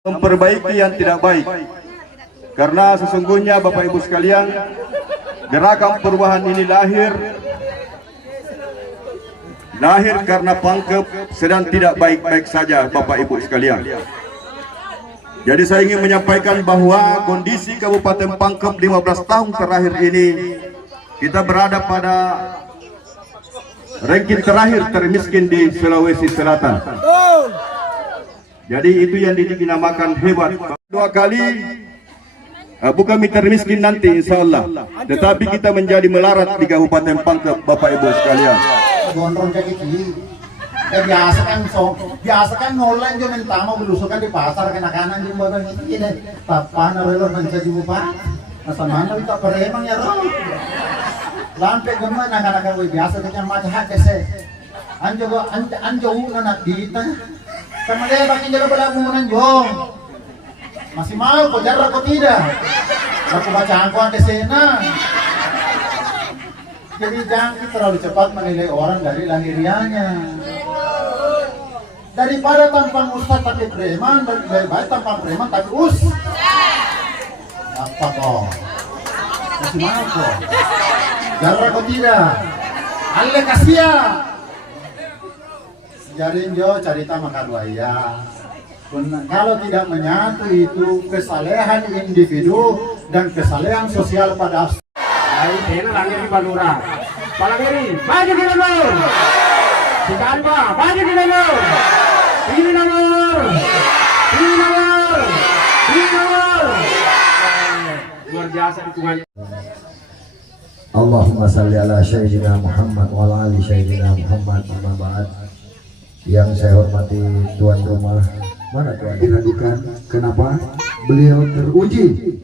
memperbaiki yang tidak baik. Karena sesungguhnya Bapak Ibu sekalian, gerakan perubahan ini lahir karena Pangkep sedang tidak baik-baik saja Bapak Ibu sekalian. Jadi saya ingin menyampaikan bahwa kondisi Kabupaten Pangkep 15 tahun terakhir ini, kita berada pada ranking terakhir termiskin di Sulawesi Selatan. Jadi itu yang dinamakan hebat. 2 kali bukan termiskin nanti insya Allah, tetapi kita menjadi melarat di Kabupaten Pangkep Bapak Ibu sekalian. Gondrong kayak gitu. Biasa kan ngolah jo mentamo belusukan di pasar kenakanan di barang ini deh. Papa narelo menjadi bupa. Masa mana kita peremang ya roh. Lampe gimana anak-anak gue biasa kayaknya macam hak kese. Anjo nak dita. Kemudian bakin jalan belamunan jong. Masih mau kok jarang kok tidak. Aku baca angkuhan kesena. Jadi jangan terlalu cepat menilai orang dari lahirianya. Daripada tampang ustaz tapi preman, lebih baik tampang preman tapi apa kok? Masih mau kok? Jarang kok tidak. Ale kasia. Jarin jo cerita maka buaya. Kalau tidak menyatu itu kesalehan individu dan kesalehan sosial pada ini langit di Balura. Palagiri, maju di nomor. Sikanpa, maju di nomor. Ini nomor. Ini nomor. Ini nomor. Luar biasa dukungan. Allahumma salli ala Sayyidina Muhammad wa ala ali Sayyidina Muhammad. Amma ba'd. Yang saya hormati tuan rumah, mana tuan dihadirkan? Kenapa? Beliau teruji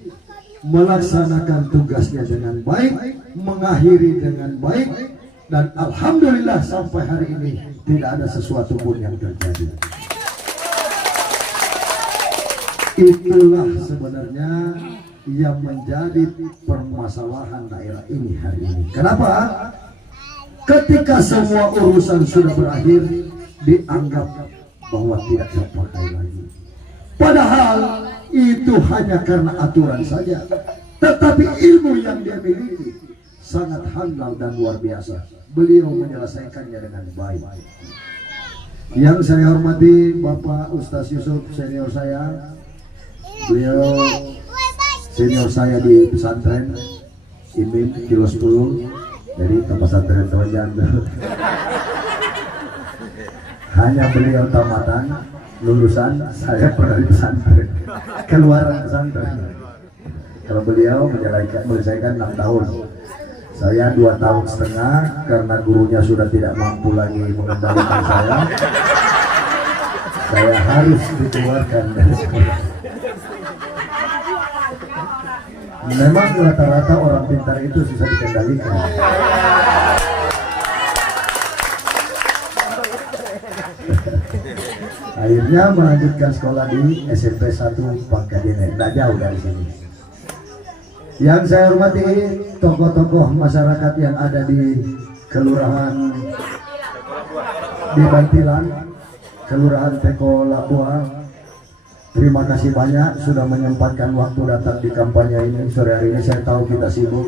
melaksanakan tugasnya dengan baik, mengakhiri dengan baik, dan alhamdulillah sampai hari ini tidak ada sesuatu pun yang terjadi. Itulah sebenarnya yang menjadi permasalahan daerah ini hari ini. Kenapa? Ketika semua urusan sudah berakhir, dianggap bahwa tidak terpakai lagi. Padahal itu hanya karena aturan saja, tetapi ilmu yang dia miliki sangat handal dan luar biasa. Beliau menyelesaikannya dengan baik. Yang saya hormati Bapak Ustaz Yusuf, senior saya. Beliau senior saya di pesantren Imim Kilo 10 dari pesantren Tojan. Hanya beliau tamatan, lulusan, saya pernah di pesantren, keluaran pesantren. Kalau beliau menyelesaikan 6 tahun, saya 2 tahun setengah karena gurunya sudah tidak mampu lagi mengendalikan saya harus dikeluarkan dari sekolah. Memang rata-rata orang pintar itu susah dikendalikan. Akhirnya melanjutkan sekolah di SMP 1 Pangkadene, tidak jauh dari sini. Yang saya hormati tokoh-tokoh masyarakat yang ada di kelurahan di Bantilan, kelurahan Teko Lapua. Terima kasih banyak sudah menyempatkan waktu datang di kampanye ini. Sore hari ini saya tahu kita sibuk,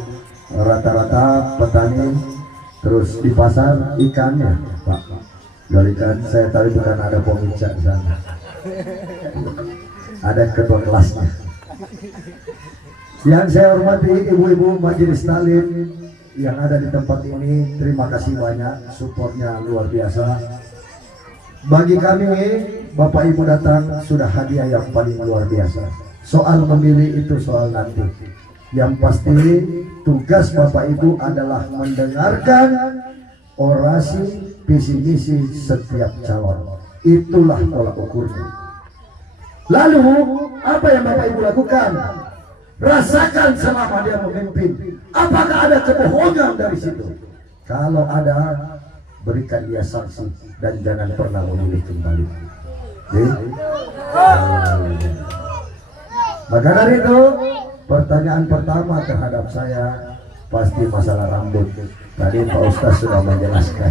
rata-rata petani, terus di pasar ikannya, Pak. Galikan saya tahu bukan ada pemirsa di sana, ada ketua kelasnya. Yang saya hormati ibu-ibu majelis taklim yang ada di tempat ini, terima kasih banyak, supportnya luar biasa. Bagi kami, Bapak Ibu datang sudah hadiah yang paling luar biasa. Soal memilih itu soal nanti. Yang pasti tugas Bapak Ibu adalah mendengarkan orasi visi misi setiap calon. Itulah tolak ukurnya. Lalu apa yang Bapak Ibu lakukan? Rasakan selama dia memimpin, apakah ada kebohongan dari situ? Kalau ada, berikan dia sanksi dan jangan pernah memilih kembali. Maka dari itu, pertanyaan pertama terhadap saya pasti masalah rambut. Tadi Pak Ustaz sudah menjelaskan.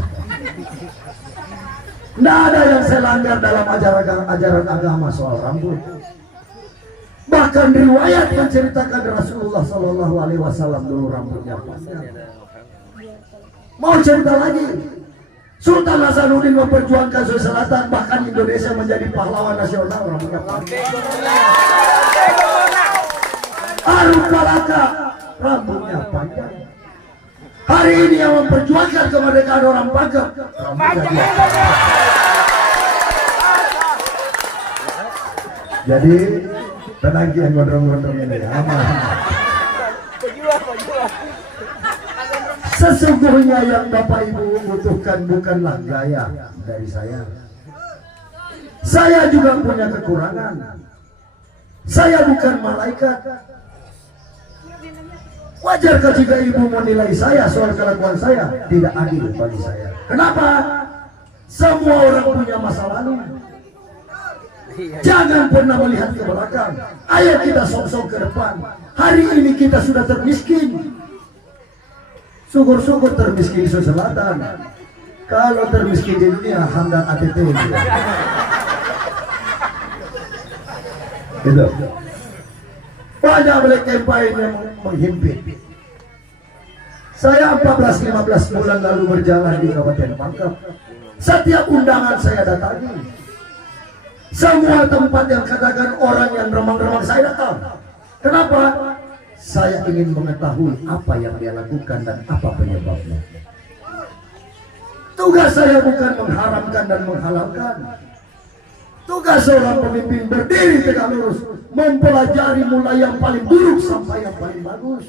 Tidak ada yang saya langgar dalam ajaran agama soal rambut. Bahkan riwayat menceritakan Rasulullah Shallallahu Alaihi Wasallam dulu rambutnya panjang. Mau cerita lagi, Sultan Hasanuddin memperjuangkan Sulawesi Selatan, bahkan Indonesia menjadi pahlawan nasional rambutnya panjang. Arif Malaka rambutnya panjang. Hari ini yang memperjuangkan kemerdekaan orang Pangkep rambutnya panjang. Jadi tenang yang gondrong-gondrong ini aman. Sesungguhnya yang Bapak Ibu butuhkan bukanlah gaya dari saya. Saya juga punya kekurangan. Saya bukan malaikat. Wajarkah jika Ibu menilai saya soal kelakuan saya? Tidak adil bagi saya. Kenapa? Semua orang punya masa lalu. Jangan pernah melihat ke belakang. Ayo kita sok-sok ke depan. Hari ini kita sudah termiskin. Syukur-syukur termiskin di Sulawesi Selatan. Kalau termiskin di dunia, hamdan ATT. Itu. Banyak black campaign yang menghimpit. Saya 14-15 bulan lalu berjalan di Kabupaten Pangkep. Setiap undangan saya datangi. Semua tempat yang katakan orang yang remang-remang saya datang. Kenapa? Saya ingin mengetahui apa yang dia lakukan dan apa penyebabnya. Tugas saya bukan mengharamkan dan menghalalkan. Tugas seorang pemimpin berdiri tegak lurus, mempelajari mulai yang paling buruk sampai yang paling bagus.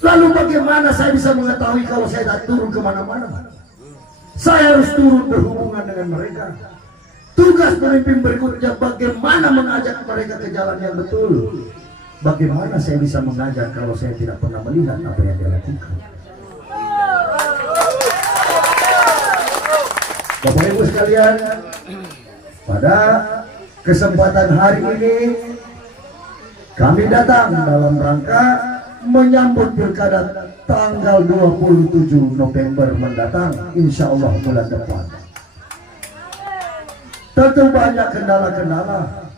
Lalu bagaimana saya bisa mengetahui kalau saya tak turun kemana-mana? Saya harus turun berhubungan dengan mereka. Tugas pemimpin berikutnya bagaimana mengajak mereka ke jalan yang betul. Bagaimana saya bisa mengajak kalau saya tidak pernah melihat apa yang dia lakukan? Bapak Ibu sekalian, pada kesempatan hari ini kami datang dalam rangka menyambut pilkada tanggal 27 November mendatang, insya Allah bulan depan. Tentu banyak kendala-kendala.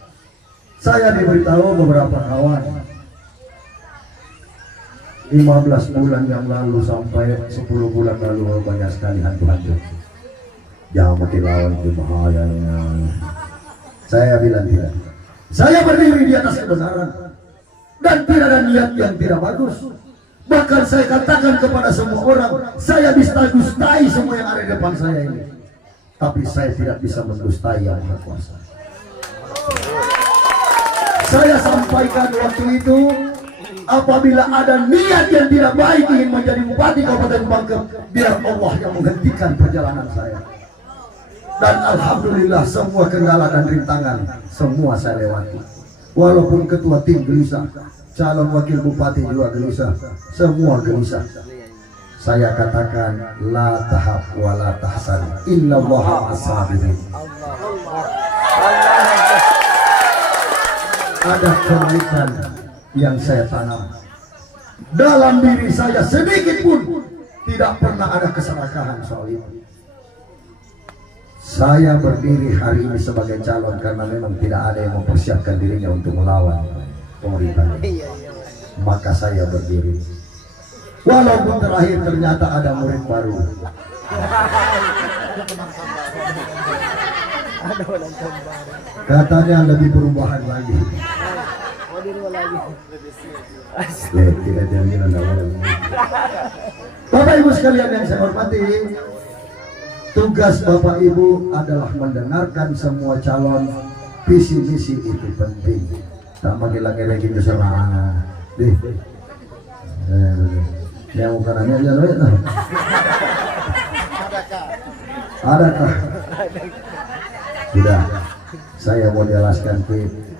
Saya diberitahu beberapa kawan 15 bulan yang lalu sampai 10 bulan lalu banyak sekali hantu-hantu. Jangan mati lawan di bahayanya. Saya bilang tidak. Saya berdiri di atas kebenaran dan tidak ada niat yang tidak bagus. Bahkan saya katakan kepada semua orang, saya bisa dustai semua yang ada di depan saya ini. Tapi saya tidak bisa mendustai yang berkuasa. Saya sampaikan waktu itu, apabila ada niat yang tidak baik ingin menjadi bupati Kabupaten Pangkep, biar Allah yang menghentikan perjalanan saya. Dan alhamdulillah semua kendala dan rintangan semua saya lewati. Walaupun ketua tim gelisah, calon wakil bupati juga gelisah, semua gelisah. Saya katakan la tahab wa la tahsan innallaha ma'as-sabirin. Ada kebaikan yang saya tanam dalam diri saya, sedikit pun tidak pernah ada keserakahan soal itu. Saya berdiri hari ini sebagai calon karena memang tidak ada yang mempersiapkan dirinya untuk melawan pemerintah. Maka saya berdiri. Walaupun terakhir ternyata ada murid baru. Katanya lebih perubahan lagi. Tidak jaminan. Bapak Ibu sekalian yang saya hormati, tugas Bapak Ibu adalah mendengarkan semua calon. Visi misi itu penting. Tak makin lagi keserangan. Yang bukannya aja adakah? Sudah, saya mau jelaskan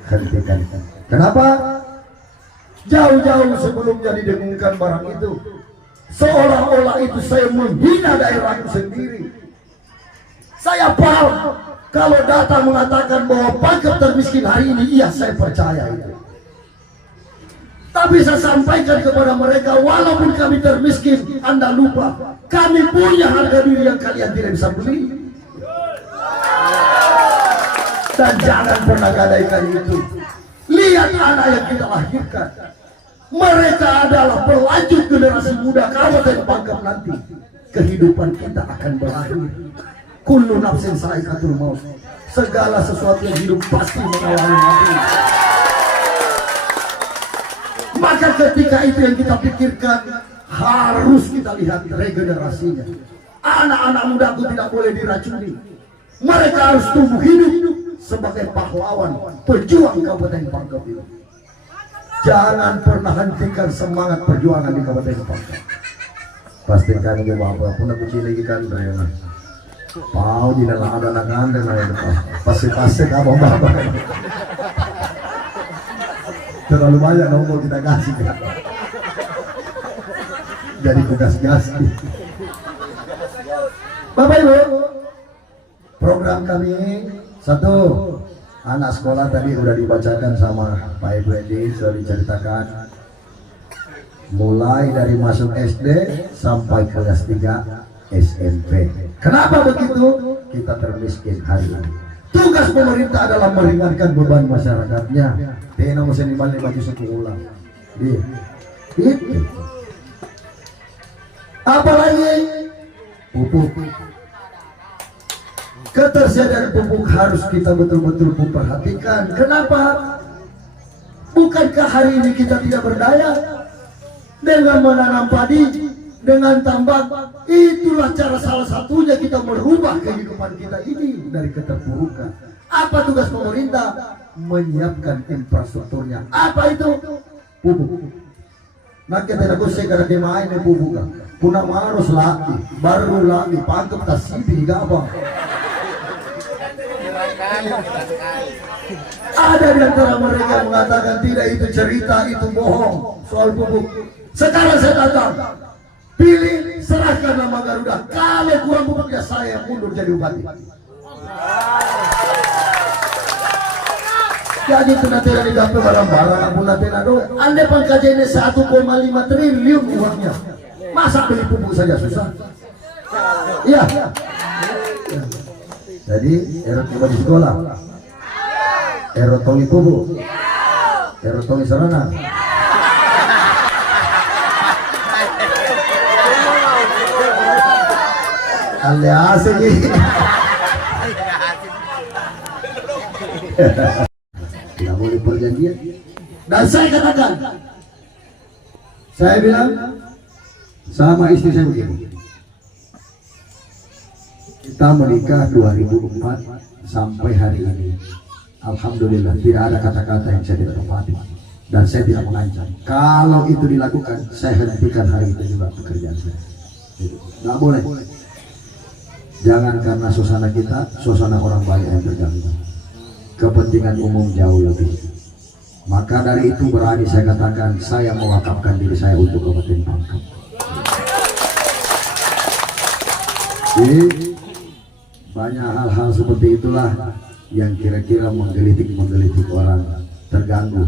hentikan. Kenapa? Jauh-jauh sebelumnya didengungkan barang itu, seolah-olah itu saya menghina daerahku sendiri. Saya paham kalau data mengatakan bahwa Pangkep termiskin hari ini, iya saya percaya itu. Tapi saya sampaikan kepada mereka, walaupun kami termiskin, Anda lupa kami punya harga diri yang kalian tidak bisa beli. Dan jangan pernah gadaikan itu. Lihat anak yang kita lahirkan. Mereka adalah pelanjut generasi muda Kabupaten Pangkep nanti. Kehidupan kita akan berakhir. Kullu nafsin sa'iqatul maut. Segala sesuatu yang hidup pasti mengalami mati. Maka ketika itu yang kita pikirkan, harus kita lihat regenerasinya. Anak-anak mudaku tidak boleh diracuni. Mereka harus tumbuh hidup sebagai pahlawan, pejuang Kabupaten Pangkep ini. Jangan pernah hentikan semangat perjuangan di Kabupaten Pangkep. Pastikan ke bapak pun aku cili ikan rena. Pau di dalam ada anak dan ada pasti kamu bapak. Terlalu banyak nomor kita kasih kan. Jadi tugas-gas. Bapak Ibu, program kami satu, anak sekolah tadi sudah dibacakan sama Pak Ibu Edi, sudah diceritakan mulai dari masuk SD sampai kelas 3 SMP. Kenapa begitu? Kita termiskin hari ini. Tugas pemerintah adalah meringankan beban masyarakatnya. Tidak usah dibalik baju suku ulang. Itu. Apalagi pupuk. Ketersediaan pupuk harus kita betul-betul memperhatikan. Kenapa? Bukankah hari ini kita tidak berdaya dengan menanam padi, dengan tambak? Itulah cara salah satunya kita merubah kehidupan kita ini dari keterpurukan. Apa tugas pemerintah? Menyiapkan infrastrukturnya. Apa itu? Pupuk. Nah kita tidak usah karena dia main pupuk. Punah harus lagi, baru lagi, Pangkep tasibi gabang. Ada di antara mereka yang mengatakan tidak, itu cerita, itu bohong soal pupuk. Sekarang saya datang, pilih, serahkan nama Garuda. Kalau kurang pupuknya saya mundur jadi bupati. Jadi itu nanti yang digapai barang-barang ampun nanti nado. Anda pangkajiannya 1,5 triliun uangnya. Masa beli pupuk saja susah? Iya. Jadi erot tiba di sekolah. Erot tongi pupuk. Erot tongi sarana. Anda asik ini. Tidak boleh perjanjian. Dan saya katakan, saya bilang sama istri saya begini, kita menikah 2004 sampai hari ini, alhamdulillah tidak ada kata-kata yang saya tidak tepati, dan saya tidak mengancam. Kalau itu dilakukan, saya hentikan hari itu juga pekerjaan saya. Nggak boleh. Jangan karena suasana kita, suasana orang banyak yang terganggu. Kepentingan umum jauh lebih. Maka dari itu berani saya katakan, saya mewakafkan diri saya untuk Kabupaten Pangkep. Jadi banyak hal-hal seperti itulah yang kira-kira menggelitik orang terganggu.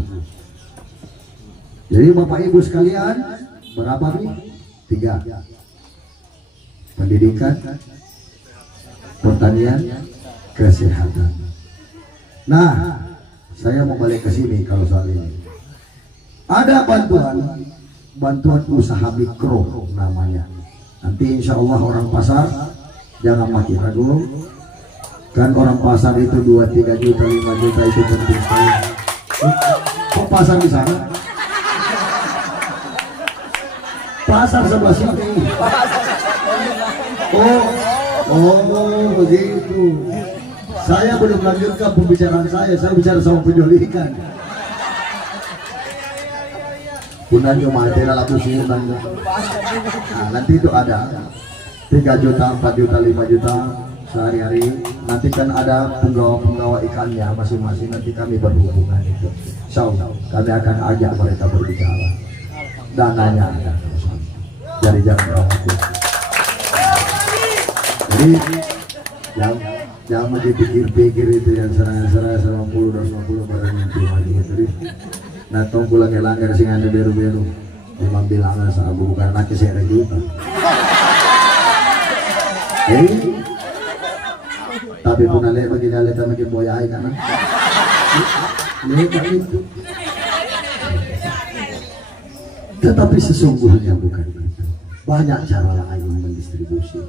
Jadi Bapak Ibu sekalian, berapa nih? 3. Pendidikan, pertanian, kesehatan. Nah, saya mau balik ke sini kalau soal ini. Ada bantuan usaha mikro namanya. Nanti insya Allah orang pasar jangan makin ragu. Kan orang pasar itu 2, 3 juta, 5 juta itu penting sekali. Kok pasar di sana? Pasar sebelah sini. Oh begitu. Saya belum lanjutkan pembicaraan saya bicara sama penjual ikan. Punan cuma ada laku siunan. Nah, nanti itu ada 3 juta, 4 juta, 5 juta sehari-hari. Nanti kan ada penggawa ikannya masing-masing. Nanti kami berhubungan itu. Insya Allah kami akan ajak mereka berbicara. Dananya ada. Dari jangan jadi jangan dipikir-pikir itu yang serang-serang 50 barang itu lagi itu. Nah tunggu lagi langgar sing ada beru-beru. Memang bilangan sabu bukan laki saya juta. Tapi pun ale begini ale kami boyai kan. Ini itu. Tetapi sesungguhnya bukan itu. Banyak cara lain mendistribusi.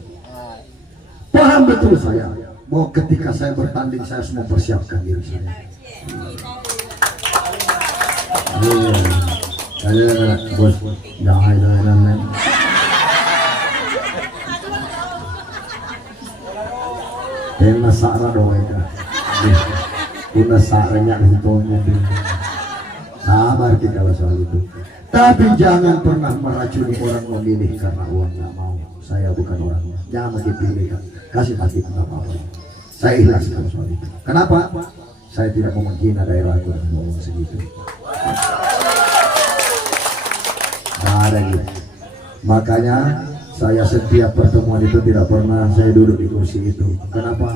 Paham betul saya bahwa ketika saya bertanding saya harus mempersiapkan diri saya. Iya, bos, jangan. Kena sara doang ya. Una saranya untuknya. Sabar kita kalau soal itu. Tapi jangan pernah meracuni orang memilih karena uang nggak mau. Saya bukan orangnya. Jangan dipilih. Kasih hati nggak apa-apa. Saya ikhlas kalau soal itu. Kenapa? Saya tidak mau menghina daerahku dan ngomong segitu. Nah, ada gitu. Makanya saya setiap pertemuan itu tidak pernah saya duduk di kursi itu. Kenapa?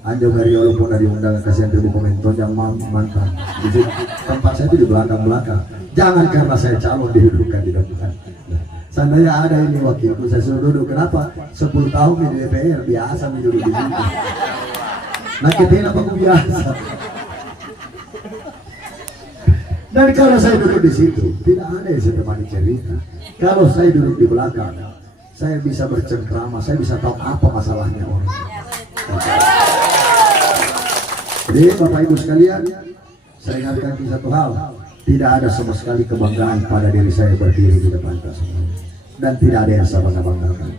Anjo Mariolo pun ada diundang kasihan ribu komentar yang mantan. Di tempat saya itu di belakang-belakang. Jangan karena saya calon didudukkan di depan. Seandainya ada ini wakilku saya suruh duduk. Kenapa? 10 tahun di DPR biasa duduk di situ. Nah kita apa biasa. Dan kalau saya duduk di situ, tidak ada yang saya temani cerita. Kalau saya duduk di belakang, saya bisa bercengkrama, saya bisa tahu apa masalahnya orang. Jadi Bapak Ibu sekalian, saya ingatkan satu hal, tidak ada sama sekali kebanggaan pada diri saya berdiri di depan semua, dan tidak ada yang saya banggakan.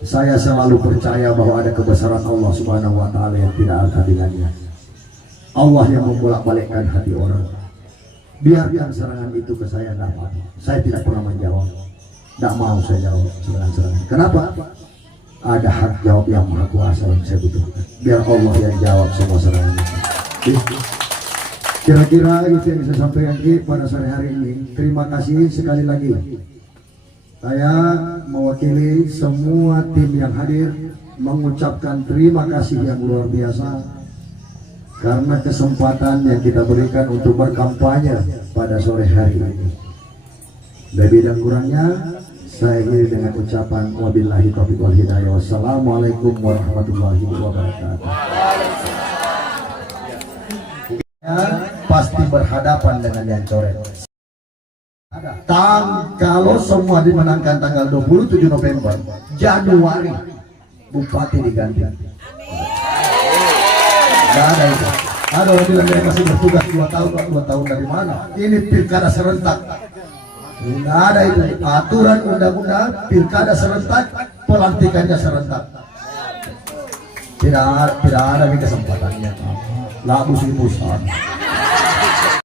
Saya selalu percaya bahwa ada kebesaran Allah Subhanahu Wa Taala yang tidak ada tandingannya. Allah yang membolak-balikkan hati orang. Biarkan serangan itu ke saya, tidak apa-apa. Saya tidak pernah menjawab, tidak mau saya jawab serangan-serangan. Kenapa? Ada hak jawab yang maha kuasa yang saya butuhkan. Biar Allah yang jawab semua serangan itu. Kira-kira itu yang saya sampaikan pada sore hari ini. Terima kasih sekali lagi. Saya mewakili semua tim yang hadir mengucapkan terima kasih yang luar biasa karena kesempatan yang kita berikan untuk berkampanye pada sore hari ini. Lebih dan kurangnya saya akhiri dengan ucapan wabillahi taufiq wal hidayah. Wassalamualaikum warahmatullahi wabarakatuh. Pasti berhadapan dengan yang coret. Kalau semua dimenangkan tanggal 27 November, Januari bupati diganti. Gak ada itu. Ada orang bilang dia masih bertugas 2 tahun, 2 tahun dari mana? Ini pilkada serentak. Tidak ada itu. Aturan undang-undang pilkada serentak, pelantikannya serentak. Tidak ada kesempatannya. Labu sih pusat.